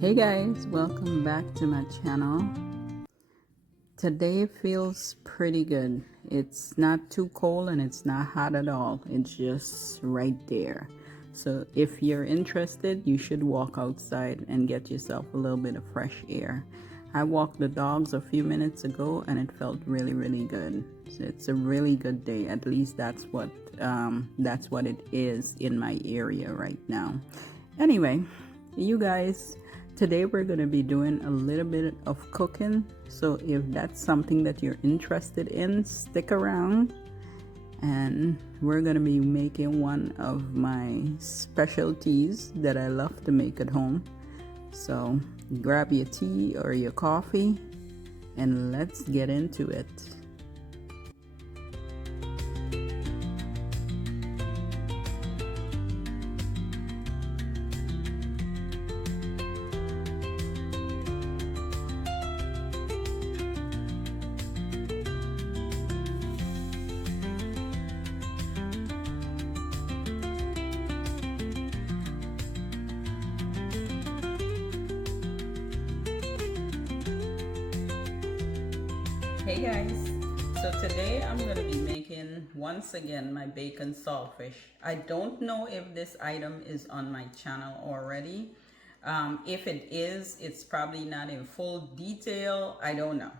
Hey guys, welcome back to my channel. Today feels pretty good. It's not too cold and it's not hot at all. It's just right there. So if you're interested, you should walk outside and get yourself a little bit of fresh air. I walked the dogs a few minutes ago and it felt really good. So it's a really good day. At least that's what it is in my area right now. Anyway, you guys, today we're going to be doing a little bit of cooking, so if that's something that you're interested in, stick around. And we're going to be making one of my specialties that I love to make at home. So grab your tea or your coffee and let's get into it. Hey guys, so today I'm going to be making once again my bacon saltfish. I don't know if this item is on my channel already. If it is, it's probably not in full detail. I don't know.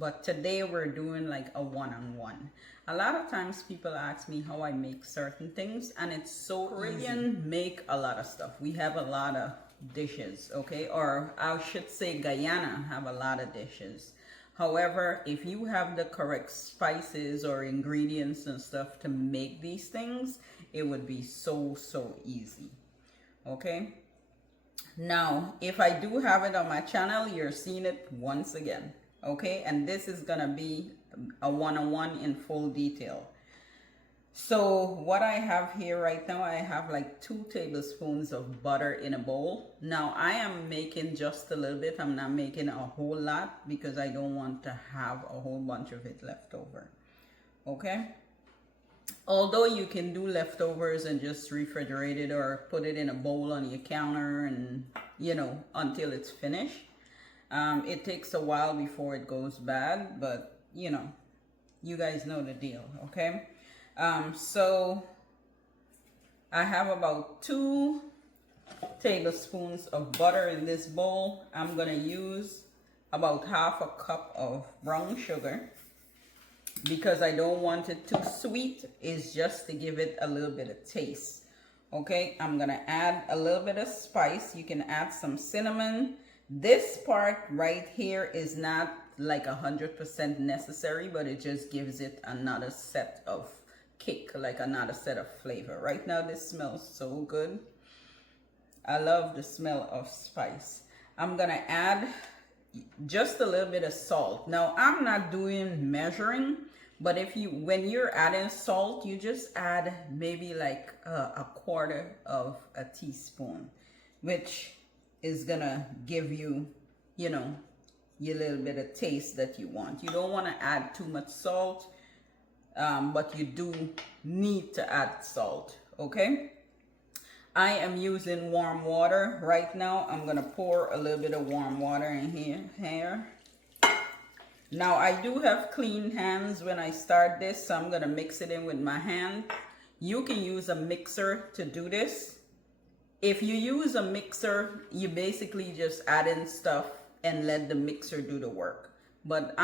But today we're doing like a one-on-one. A lot of times people ask me how I make certain things, and it's so Caribbean easy. Make a lot of stuff. We have a lot of dishes, okay? Or I should say Guyana have a lot of dishes. However, if you have the correct spices or ingredients and stuff to make these things, it would be so easy. Okay? Now, if I do have it on my channel, you're seeing it once again. Okay? And this is gonna be a one-on-one in full detail. So what I have here right now, I have like 2 tablespoons of butter in a bowl. Now I am making just a little bit. I'm not making a whole lot because I don't want to have a whole bunch of it left over. Okay? Although you can do leftovers and just refrigerate it or put it in a bowl on your counter and, you know, until it's finished. It takes a while before it goes bad, but you know, you guys know the deal, okay? So I have about 2 tablespoons of butter in this bowl. I'm gonna use about half a cup of brown sugar because I don't want it too sweet. It's just to give it a little bit of taste. Okay, I'm gonna add a little bit of spice. You can add some cinnamon. This part right here is not like 100% necessary, but it just gives it another set of kick, like another set of flavor. Right now this smells so good. I love the smell of spice. I'm gonna add just a little bit of salt. Now I'm not doing measuring, but when you're adding salt, you just add maybe like a quarter of a teaspoon, which is gonna give you, you know, your little bit of taste that you want. You don't want to add too much salt, but you do need to add salt. Okay, I am using warm water right now. I'm gonna pour a little bit of warm water in here. Now I do have clean hands when I start this, so I'm gonna mix it in with my hand. You can use a mixer to do this. If you use a mixer, you basically just add in stuff and let the mixer do the work. But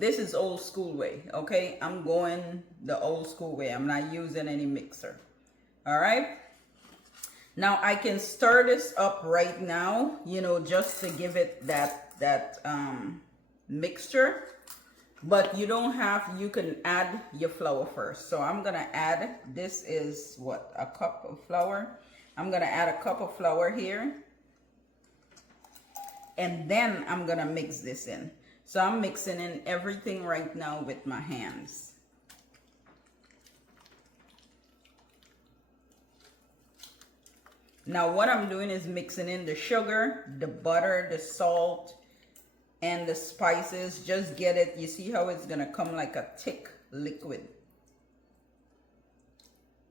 this is old school way, okay? I'm going the old school way. I'm not using any mixer. All right? Now I can stir this up right now, you know, just to give it that mixture. But you don't have, you can add your flour first. So I'm gonna add, this is what, a cup of flour. I'm gonna add a cup of flour here. And then I'm gonna mix this in. So I'm mixing in everything right now with my hands. Now what I'm doing is mixing in the sugar, the butter, the salt, and the spices. Just get it, you see how it's gonna come like a thick liquid.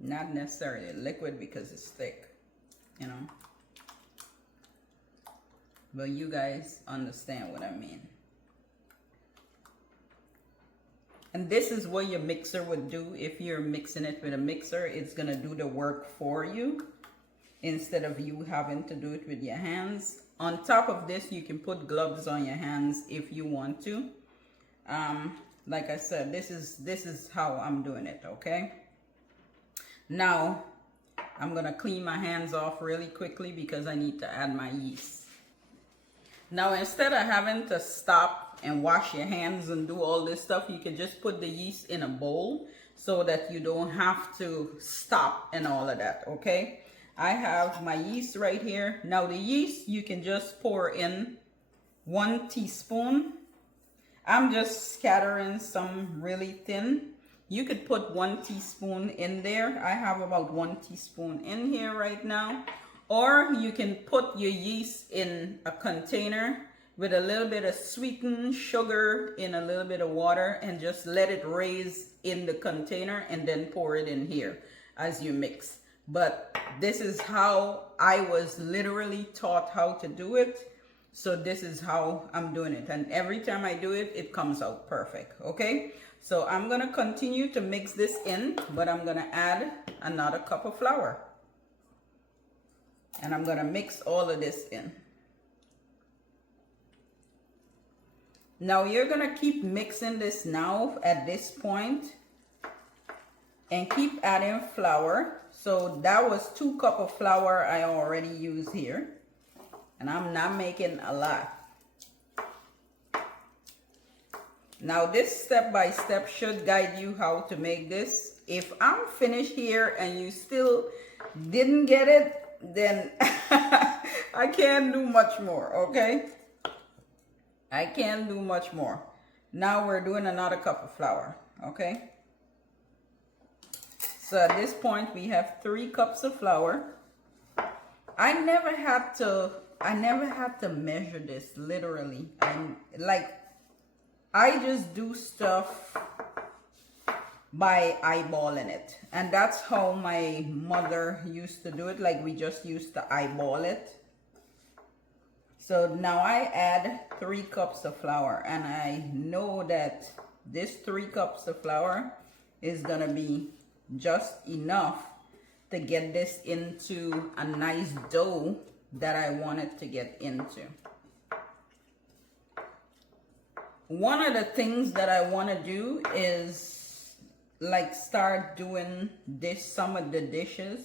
Not necessarily liquid because it's thick, you know. but you guys understand what I mean. And this is what your mixer would do. If you're mixing it with a mixer, it's gonna do the work for you instead of you having to do it with your hands. On top of this, you can put gloves on your hands if you want to. Like I said, this is how I'm doing it, okay? Now, I'm gonna clean my hands off really quickly because I need to add my yeast. Now, instead of having to stop and wash your hands and do all this stuff, you can just put the yeast in a bowl so that you don't have to stop and all of that, okay? I have my yeast right here. Now, the yeast, you can just pour in 1 teaspoon. I'm just scattering some really thin. You could put 1 teaspoon in there. I have about 1 teaspoon in here right now. Or you can put your yeast in a container with a little bit of sweetened sugar in a little bit of water and just let it raise in the container and then pour it in here as you mix. But this is how I was literally taught how to do it. So this is how I'm doing it. And every time I do it, it comes out perfect, okay? So I'm gonna continue to mix this in, but I'm gonna add another cup of flour. And I'm gonna mix all of this in. Now you're gonna keep mixing this now at this point and keep adding flour. So that was 2 cups of flour I already used here. And I'm not making a lot. Now this step-by-step should guide you how to make this. If I'm finished here and you still didn't get it, then I can't do much more, okay? I can't do much more. Now we're doing another cup of flour, okay? So at this point we have 3 cups of flour. I never had to measure this literally. I just do stuff by eyeballing it, and that's how my mother used to do it. Like, we just used to eyeball it. So now I add 3 cups of flour, and I know that this 3 cups of flour is gonna be just enough to get this into a nice dough that I want it to get into. One of the things that I want to do is like start doing some of the dishes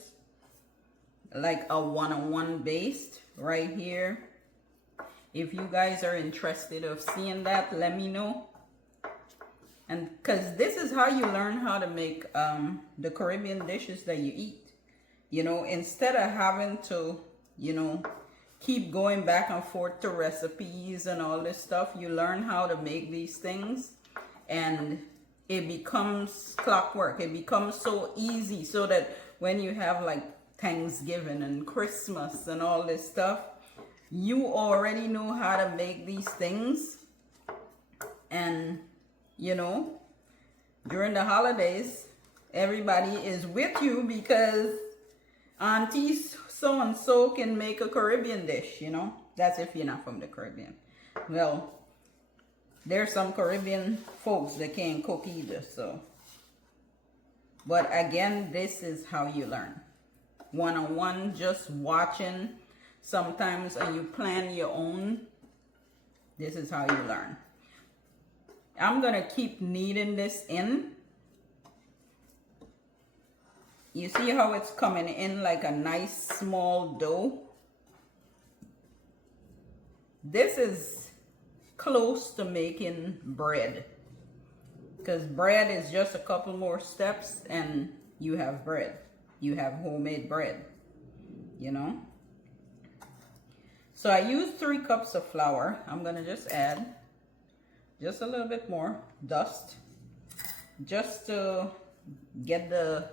like a one-on-one based right here. If you guys are interested of seeing that, let me know. And because this is how you learn how to make the Caribbean dishes that you eat. You know, instead of having to, you know, keep going back and forth to recipes and all this stuff, you learn how to make these things and it becomes clockwork. It becomes so easy, so that when you have like Thanksgiving and Christmas and all this stuff, you already know how to make these things. And you know, during the holidays, everybody is with you because Auntie so and so can make a Caribbean dish, you know. That's if you're not from the Caribbean. Well, there's some Caribbean folks that can't cook either, so. But again, this is how you learn. One-on-one, just watching sometimes, and you plan your own. This is how you learn. I'm gonna keep kneading this in. You see how it's coming in like a nice small dough? This is close to making bread, because bread is just a couple more steps and you have bread. You have homemade bread, you know? So I used 3 cups of flour. I'm gonna just add just a little bit more dust just to get the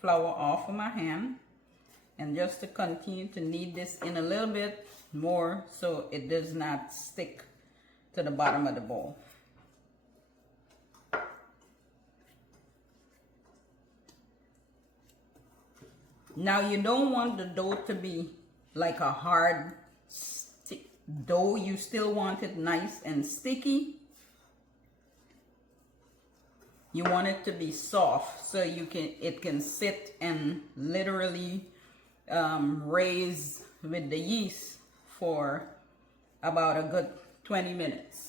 flour off of my hand, and just to continue to knead this in a little bit more so it does not stick to the bottom of the bowl. Now you don't want the dough to be like a hard stick, dough, you still want it nice and sticky. You want it to be soft so it can sit and literally raise with the yeast for about a good 20 minutes.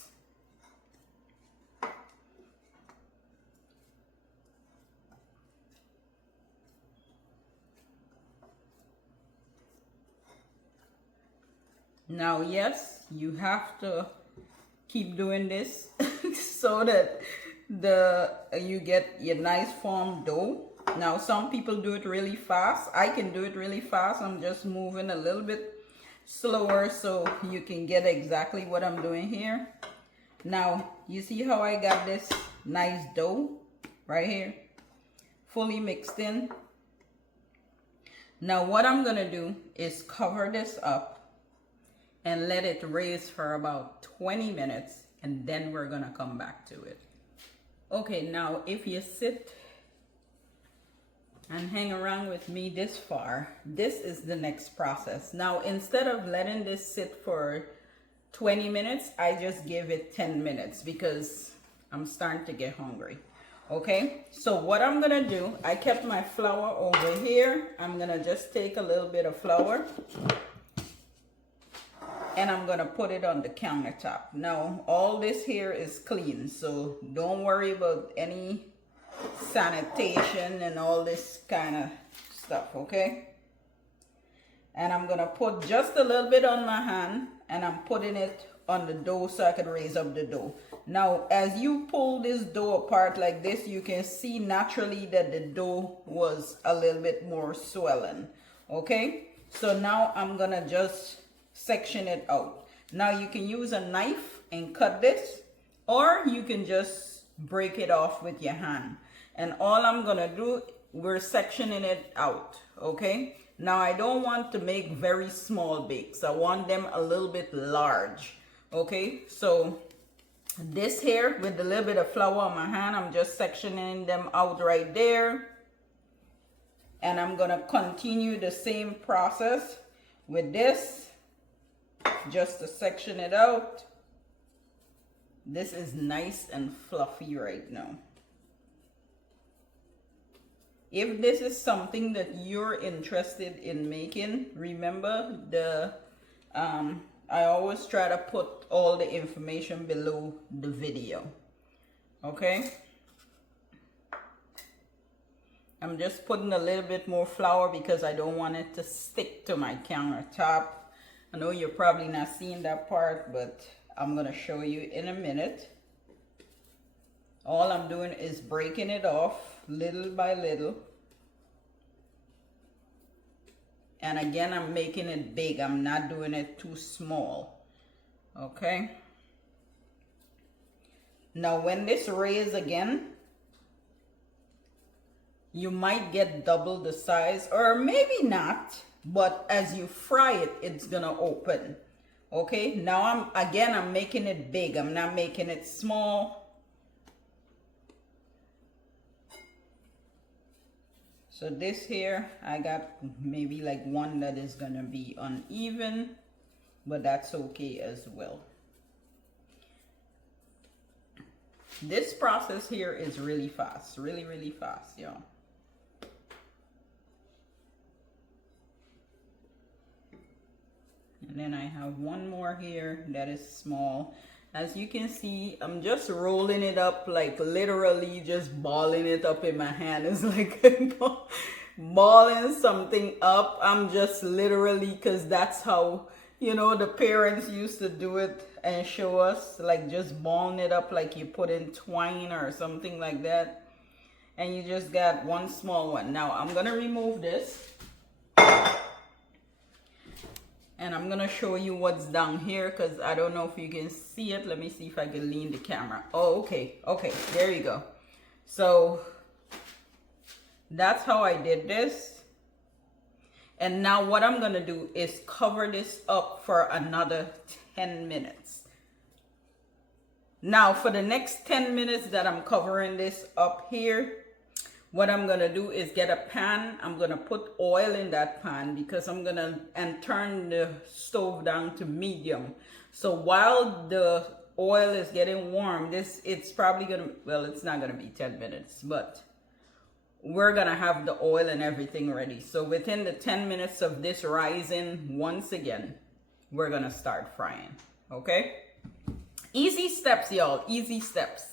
Now, yes, you have to keep doing this so that you get your nice firm dough. Now, some people do it really fast. I can do it really fast. I'm just moving a little bit slower so you can get exactly what I'm doing here. Now, you see how I got this nice dough right here, fully mixed in. Now, what I'm gonna do is cover this up and let it raise for about 20 minutes, and then we're gonna come back to it. Okay, now if you sit and hang around with me this far, this is the next process. Now, instead of letting this sit for 20 minutes, I just give it 10 minutes because I'm starting to get hungry. Okay, so what I'm gonna do, I kept my flour over here. I'm gonna just take a little bit of flour and I'm gonna put it on the countertop. Now, all this here is clean, so don't worry about any sanitation and all this kind of stuff, okay? And I'm gonna put just a little bit on my hand, and I'm putting it on the dough so I could raise up the dough. Now, as you pull this dough apart like this, you can see naturally that the dough was a little bit more swollen, okay? So now I'm gonna just section it out. Now you can use a knife and cut this, or you can just break it off with your hand. And all I'm gonna do, we're sectioning it out, okay? Now I don't want to make very small bakes. I want them a little bit large, okay? So this here, with a little bit of flour on my hand, I'm just sectioning them out right there. And I'm gonna continue the same process with this, just to section it out. This is nice and fluffy right now. If this is something that you're interested in making, remember I always try to put all the information below the video, okay? I'm just putting a little bit more flour because I don't want it to stick to my countertop. I know you're probably not seeing that part, but I'm gonna show you in a minute. All I'm doing is breaking it off little by little. And again, I'm making it big. I'm not doing it too small, okay? Now, when this raises again, you might get double the size, or maybe not. But as you fry it, it's gonna open, okay? Now I'm making it big. I'm not making it small. So this here, I got maybe like one that is gonna be uneven, but that's okay as well. This process here is really fast, really, really fast, y'all. And then I have one more here that is small. As you can see, I'm just rolling it up, like literally just balling it up in my hand. It's like balling something up. I'm just literally, because that's how, you know, the parents used to do it and show us, like just balling it up like you put in twine or something like that. And you just got one small one. Now I'm gonna remove this. And I'm gonna show you what's down here, because I don't know if you can see it. Let me see if I can lean the camera. Oh, okay, there you go. So that's how I did this. And now what I'm gonna do is cover this up for another 10 minutes. Now for the next 10 minutes that I'm covering this up here, what I'm gonna do is get a pan. I'm gonna put oil in that pan because I'm gonna turn the stove down to medium. So while the oil is getting warm, it's probably gonna, well, it's not gonna be 10 minutes, but we're gonna have the oil and everything ready. So within the 10 minutes of this rising, once again, we're gonna start frying. Okay? Easy steps, y'all. Easy steps.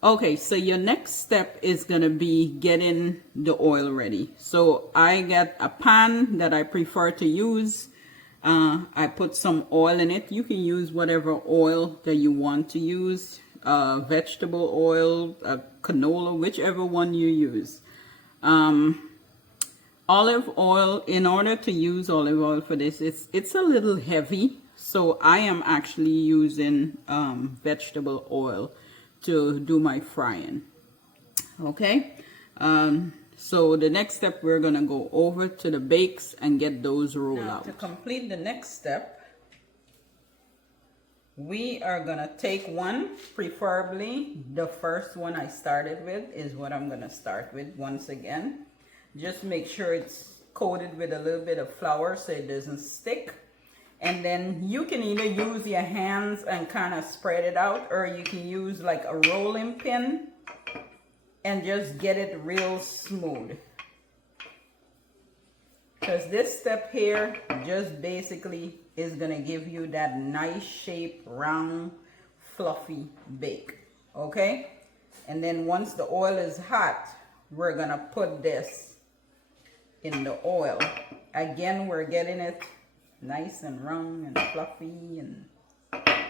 Okay, so your next step is gonna be getting the oil ready. So I got a pan that I prefer to use. I put some oil in it. You can use whatever oil that you want to use, vegetable oil, canola, whichever one you use. Olive oil, in order to use olive oil for this, it's a little heavy, so I am actually using vegetable oil to do my frying. Okay, so the next step, we're gonna go over to the bakes and get those rolled out. To complete the next step, we are gonna take one, preferably the first one I started with is what I'm gonna start with once again. Just make sure it's coated with a little bit of flour so it doesn't stick. And then you can either use your hands and kind of spread it out, or you can use like a rolling pin and just get it real smooth. Because this step here just basically is going to give you that nice shape, round, fluffy bake. Okay? And then once the oil is hot, we're going to put this in the oil. Again, we're getting it nice and round and fluffy and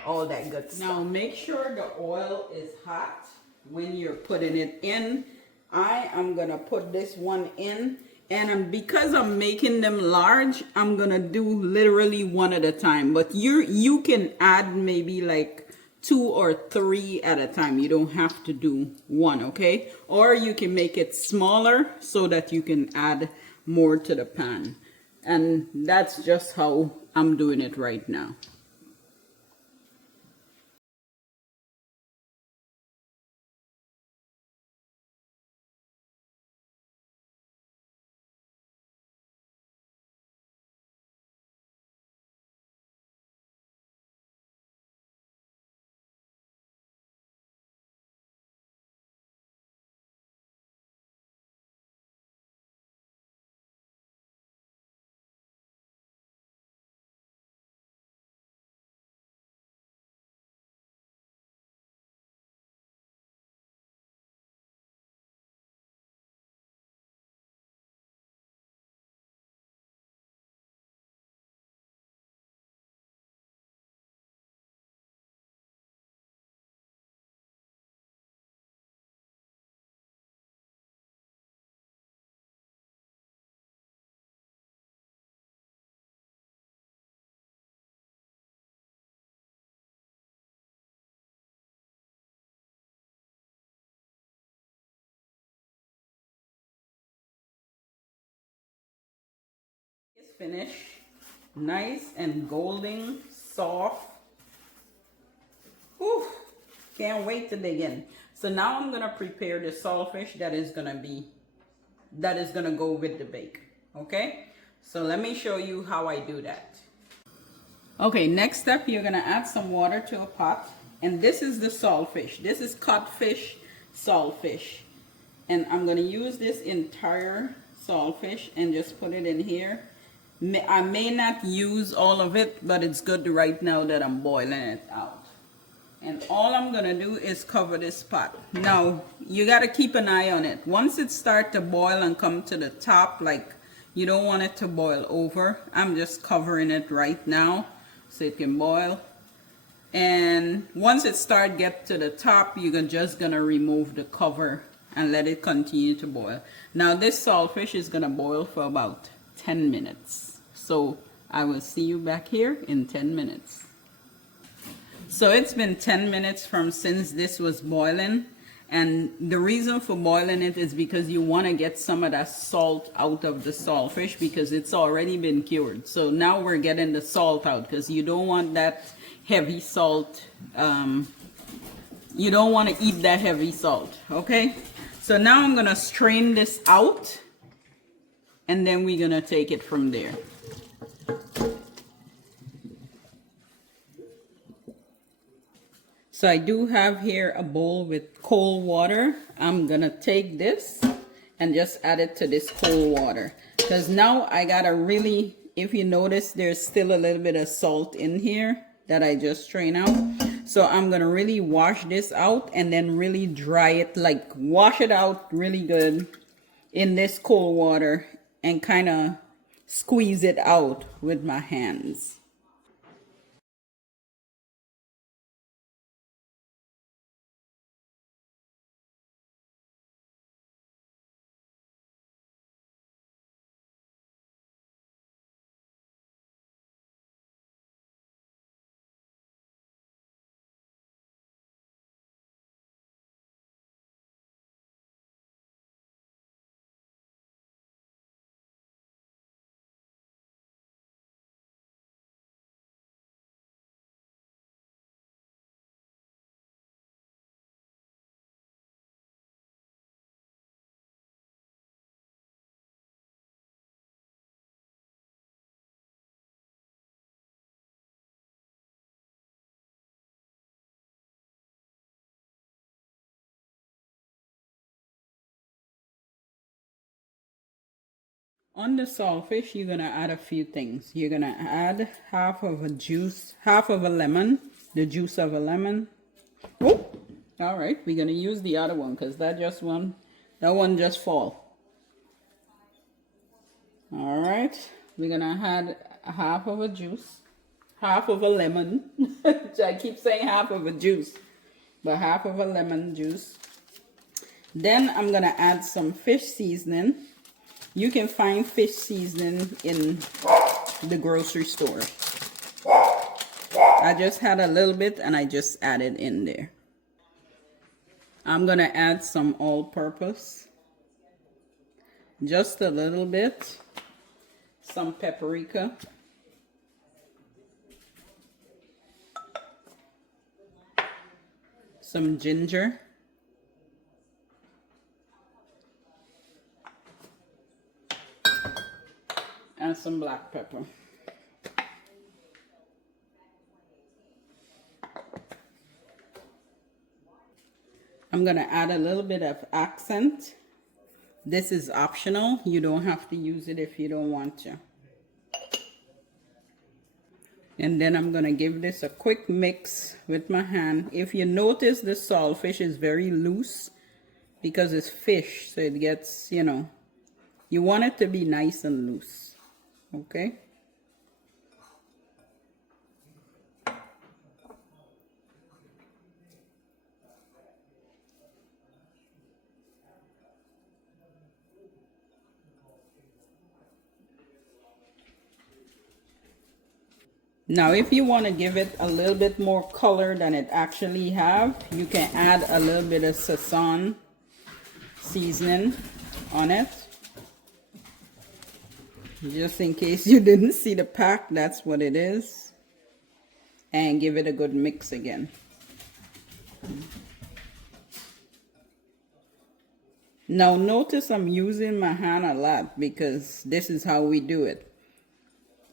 all that good stuff. Now make sure the oil is hot when you're putting it in. I am gonna put this one in, and because I'm making them large, I'm gonna do literally one at a time, but you can add maybe like 2 or 3 at a time. You don't have to do one, okay? Or you can make it smaller so that you can add more to the pan. And that's just how I'm doing it right now. It's finished. Nice and golden, soft. Whew. Can't wait to dig in. So now I'm gonna prepare the saltfish that is gonna go with the bake. Okay? So let me show you how I do that. Okay, next step, you're gonna add some water to a pot, and this is the saltfish. This is codfish saltfish, and I'm gonna use this entire saltfish and just put it in here. I may not use all of it, but it's good right now that I'm boiling it out. And all I'm gonna do is cover this pot. Now, you gotta keep an eye on it. Once it starts to boil and come to the top, like you don't want it to boil over, I'm just covering it right now so it can boil. And once it starts get to the top, you're just gonna remove the cover and let it continue to boil. Now this saltfish is gonna boil for about 10 minutes. So I will see you back here in 10 minutes. So it's been 10 minutes from since this was boiling, and the reason for boiling it is because you want to get some of that salt out of the saltfish because it's already been cured. So now we're getting the salt out because you don't want that heavy salt You don't want to eat that heavy salt, okay? So now I'm gonna strain this out, and then we're gonna take it from there. So I do have here a bowl with cold water. I'm gonna take this and just add it to this cold water. Because now I gotta really, if you notice, there's still a little bit of salt in here that I just strained out. So I'm gonna really wash this out and then really dry it, like wash it out really good in this cold water and kind of squeeze it out with my hands. On the saltfish, you're gonna add a few things. You're gonna add half of a lemon, the juice of a lemon. Oh, all right, we're gonna use the other one because that one just fall. All right, we're gonna add half of a lemon. I keep saying half of a juice, but half of a lemon juice. Then I'm gonna add some fish seasoning. You can find fish seasoning in the grocery store. I just had a little bit and I just added in there. I'm gonna add some all-purpose, just a little bit, some paprika, some ginger, and some black pepper. I'm gonna add a little bit of accent. This is optional. You don't have to use it if you don't want to. And then I'm gonna give this a quick mix with my hand. If you notice, the saltfish is very loose because it's fish, so it gets, you want it to be nice and loose. Okay. Now, if you want to give it a little bit more color than it actually have, you can add a little bit of Szechuan seasoning on it. Just in case you didn't see the pack, that's what it is. And give it a good mix again. Now notice I'm using my hand a lot because this is how we do it.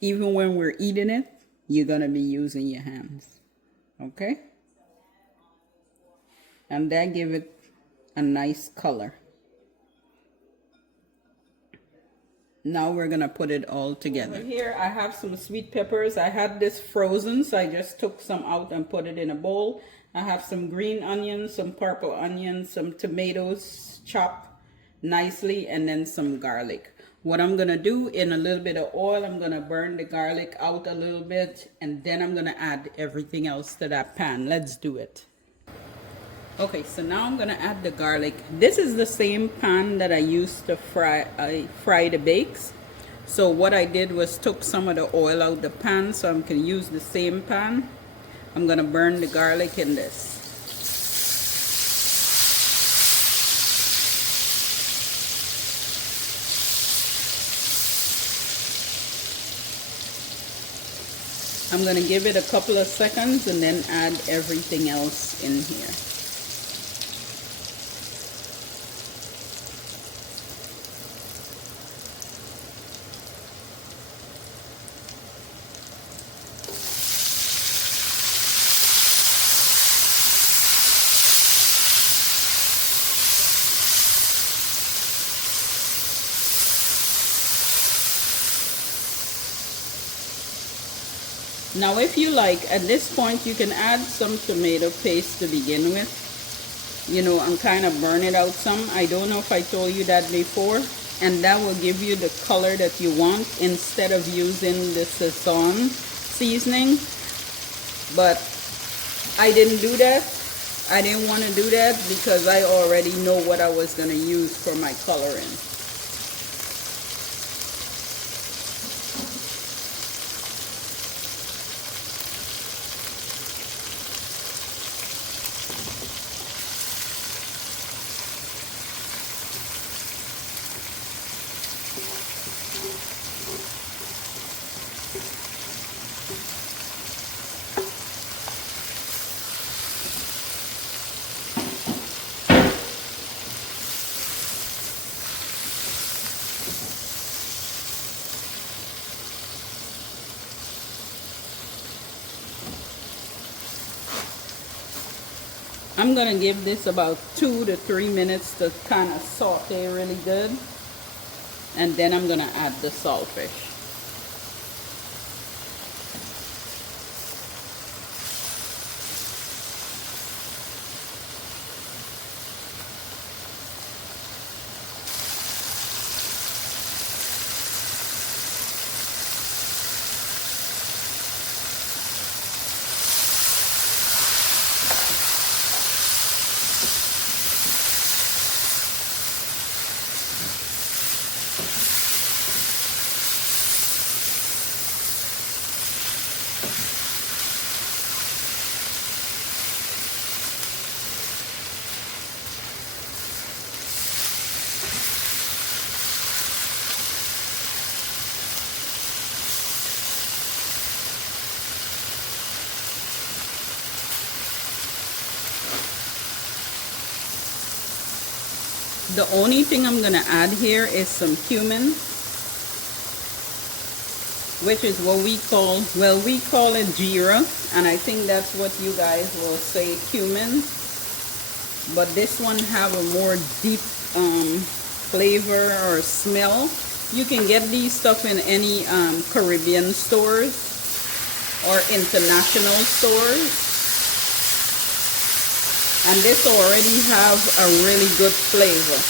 Even when we're eating it, you're gonna be using your hands. Okay? And that give it a nice color. Now we're gonna put it all together. Over here I have some sweet peppers. I had this frozen, so I just took some out and put it in a bowl. I have some green onions, some purple onions, some tomatoes chopped nicely, and then some garlic. What I'm gonna do, in a little bit of oil, I'm gonna burn the garlic out a little bit, and then I'm gonna add everything else to that pan. Let's do it. Okay, so now I'm gonna add the garlic. This is the same pan that I used to fry the bakes. So what I did was took some of the oil out the pan so I can use the same pan. I'm gonna burn the garlic in this. I'm gonna give it a couple of seconds and then add everything else in here. Now if you like, at this point you can add some tomato paste to begin with, you know, and kind of burn it out some. I don't know if I told you that before, and that will give you the color that you want instead of using the Sazon seasoning. But I didn't do that. I didn't want to do that because I already know what I was going to use for my coloring. I'm going to give this about 2 to 3 minutes to kind of saute really good. And then I'm going to add the saltfish. The only thing I'm going to add here is some cumin, which is what we call, well, we call it jeera, and I think that's what you guys will say, cumin. But this one have a more deep flavor or smell. You can get these stuff in any Caribbean stores or international stores. And this already have a really good flavor.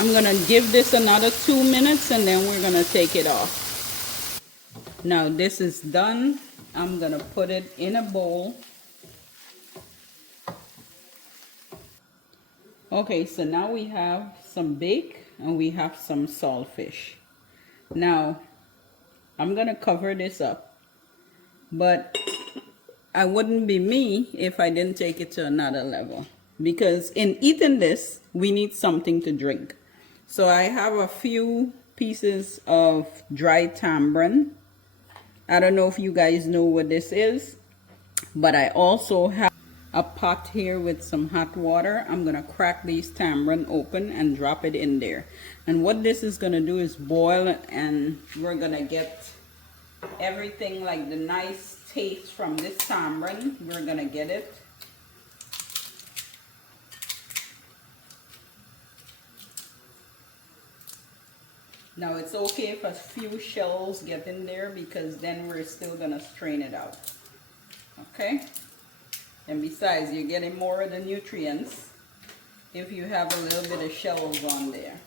I'm going to give this another 2 minutes and then we're going to take it off. Now this is done. I'm going to put it in a bowl. Okay, so now we have some bake and we have some saltfish. Now I'm going to cover this up, but I wouldn't be me if I didn't take it to another level, because in eating this we need something to drink. So I have a few pieces of dry tamarind. I don't know if you guys know what this is, but I also have a pot here with some hot water. I'm going to crack these tamarind open and drop it in there. And what this is going to do is boil, and we're going to get everything, like the nice taste from this tamarind. We're going to get it. Now it's okay if a few shells get in there, because then we're still gonna strain it out. Okay? And besides, you're getting more of the nutrients if you have a little bit of shells on there.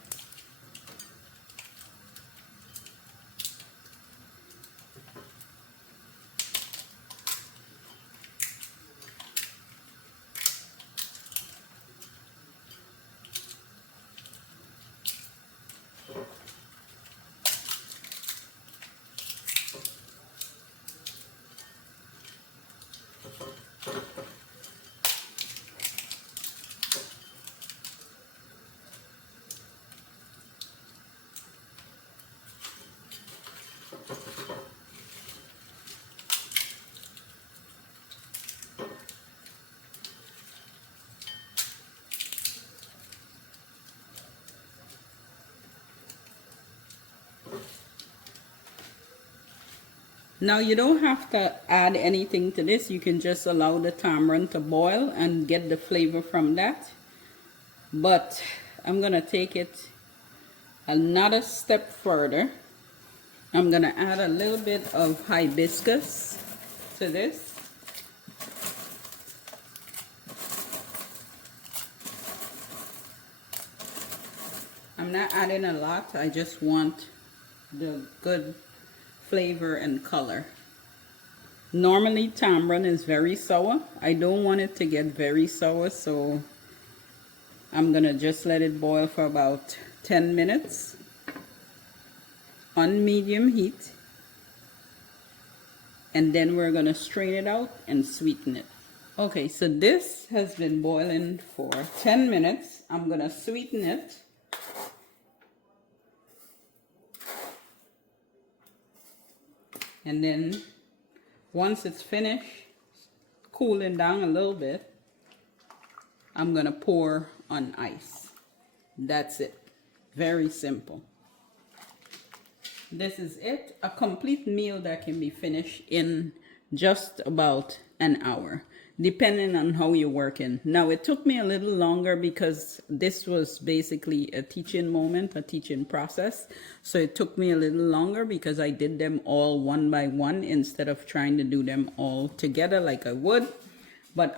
Now you don't have to add anything to this. You can just allow the tamarind to boil and get the flavor from that. But I'm gonna take it another step further. I'm gonna add a little bit of hibiscus to this. I'm not adding a lot. I just want the good flavor and color. Normally tamarind is very sour. I don't want it to get very sour, so I'm gonna just let it boil for about 10 minutes on medium heat, and then we're gonna strain it out and sweeten it. Okay, so this has been boiling for 10 minutes. I'm gonna sweeten it. And then once it's finished cooling down a little bit, I'm gonna pour on ice. That's it. Very simple. This is it. A complete meal that can be finished in just about an hour, depending on how you're working. Now, it took me a little longer because this was basically a teaching moment, a teaching process. So it took me a little longer because I did them all one by one instead of trying to do them all together like I would. But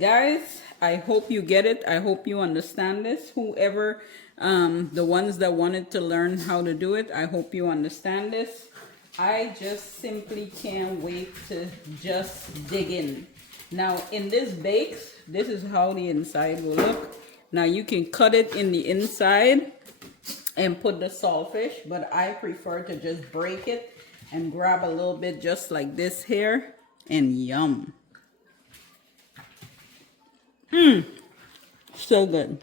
guys, I hope you get it. I hope you understand this. Whoever, the ones that wanted to learn how to do it, I hope you understand this. I just simply can't wait to just dig in. Now, in this bakes, this is how the inside will look. Now, you can cut it in the inside and put the saltfish, but I prefer to just break it and grab a little bit just like this here, and yum. So good.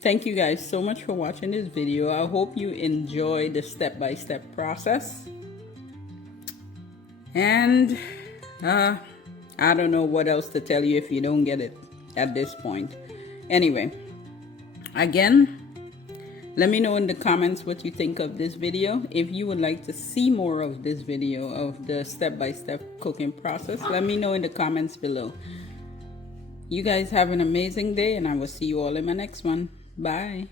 Thank you guys so much for watching this video. I hope you enjoy the step-by-step process. And I don't know what else to tell you if you don't get it at this point. Anyway, again, let me know in the comments what you think of this video. If you would like to see more of this video of the step-by-step cooking process, let me know in the comments below. You guys have an amazing day, and I will see you all in my next one. Bye.